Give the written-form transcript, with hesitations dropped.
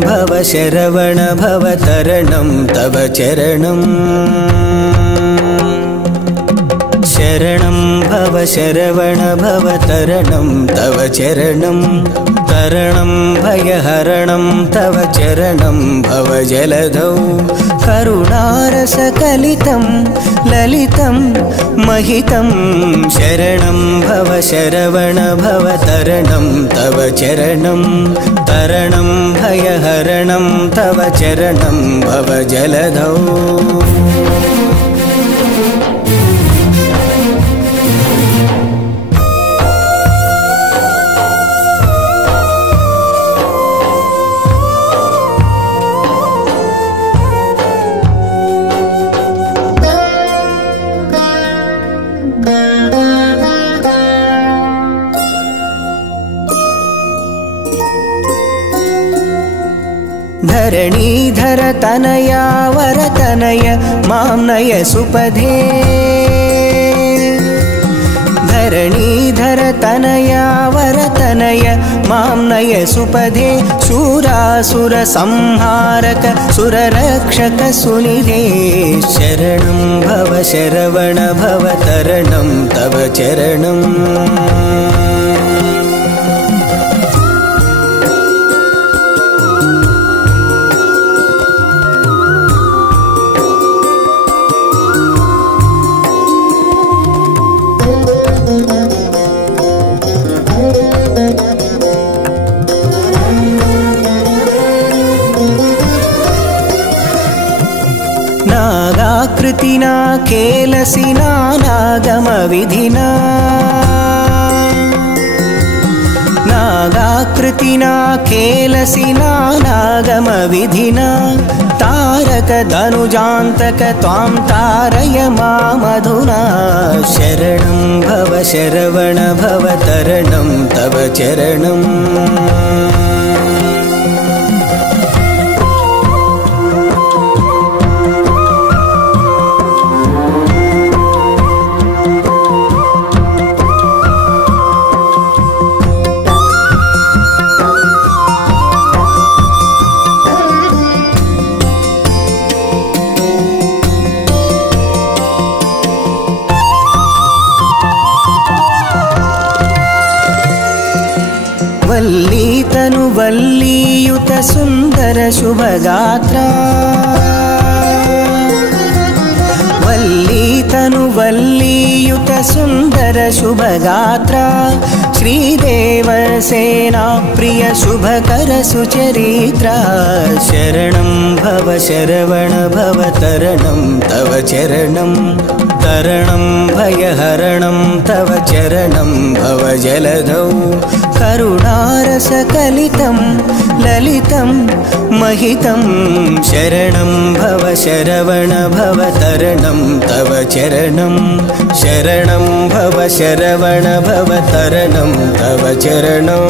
भव शरवण भव तरणं तव चरणम् शरणं भव शरवण भव तरणं तव चरणं तरणं भयहरणं तव चरणं भव जलधौ करुणारसकलितं ललितं महितं शरणं भव शरवण भव तरणं तव चरणं तरणं भयहरणं तव चरणं भव जलधौ धरणीधर तनया वरतनय मां नय सुपदे धरणीधर तनया वरतनय मां नय सुपदे शूरासुर संहारक सुररक्षक सुनिधे शरणं भव शरवण भव तरणं तव चरणम् नागाकृतिना केलसिना नागमविधिना नागाकृतिना केलसिना नागमविधिना तारकधनुजान्तक त्वां तारय मामधुना शरणं भव शरवण भव तरणं तव चरणम् वल्ली तनु वल्लीयुत सुंदर शुभगात्रा वल्ली तनु वल्लीयुत सुंदर शुभगात्रा श्रीदेव सेना प्रिय शुभकर सुचरित्रा शरणं भव शरवण भव तरणं तव चरणं तरणं भयहरणं तव चरणं भव जलधौ करुणारसकलितं ललितं महितं शरणं भव शरवण भव तरणं तव चरणं शरणं भव शरवण भव तरणं तव चरणम्